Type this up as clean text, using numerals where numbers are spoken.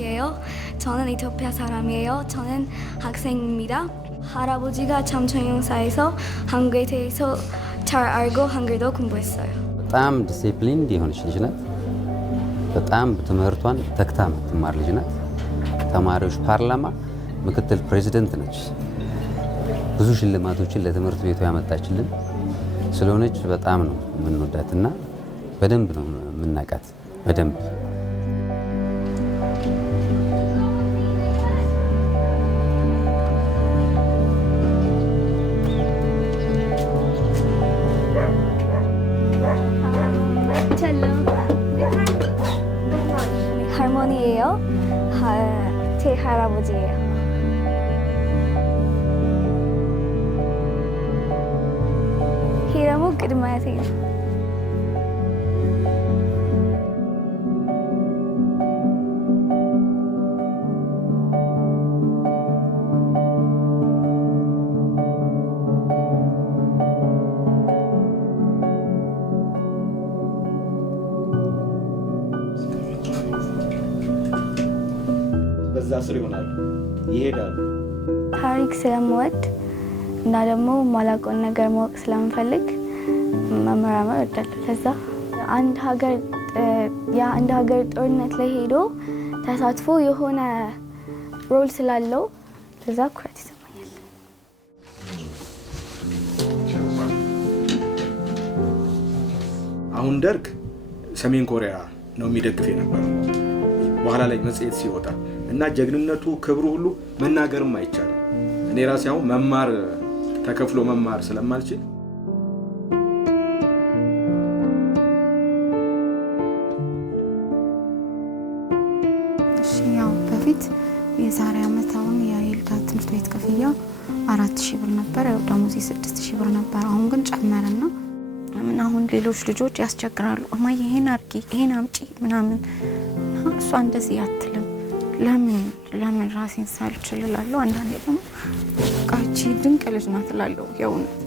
샤이프예요. 저는 이ትዮጵያ 사람이에요. 저는 학생입니다. 할아버지가 참 조용사에서 한국에 대해서 잘 알고 한글도 공부했어요. በጣም ዲሲፕሊን የሆነች ልጅ ናት። በጣም ትምህርቷን ተግታ የምትማር ልጅ ናት። ተማሪዎች ፓርላማ ምክትል ፕሬዚደንት ነች። ብዙ ሽልማቶችን ለትምህርት ቤቱ ያመጣችልን ስለሆነች በጣም ነው የምንወዳትና በደንብ ነው የምናውቃት በደንብ። 할머니예요. 제 할아버지예요. 히라모 ቅድማያቴ ነው። በዛ ስር ይሆናል ይሄዳል። ታሪክ ስለምወድ እና ደግሞ ማላውቀውን ነገር ማወቅ ስለምፈልግ መመራመር እወዳለሁ። ከዛ አንድ ሀገር ጦርነት ላይ ሄዶ ተሳትፎ የሆነ ሮል ስላለው ለዛ ኩራት ይሰማኛል። አሁን ደርግ ሰሜን ኮሪያ ነው የሚደግፍ የነበረው በኋላ ላይ መጽሔት ሲወጣ እና ጀግንነቱ ክብሩ ሁሉ መናገርም አይቻልም። እኔ ራሴ አሁን መማር ተከፍሎ መማር ስለማልችል ያው በፊት የዛሬ ዓመት አሁን የይልጋ ትምህርት ቤት ክፍያ 4000 ብር ነበር። ያው ደሞዜ 6000 ብር ነበር። አሁን ግን ጨመረና ምን አሁን ሌሎች ልጆች ያስቸግራሉ። እማዬ ይሄን አርጊ ይሄን አምጪ ምናምን እሷ እንደዚህ አትልም። ለምን ራሴን ሳልችል እላለሁ። አንዳንዴ ደግሞ ቃቺ ድንቅ ልጅ ናት እላለሁ የእውነት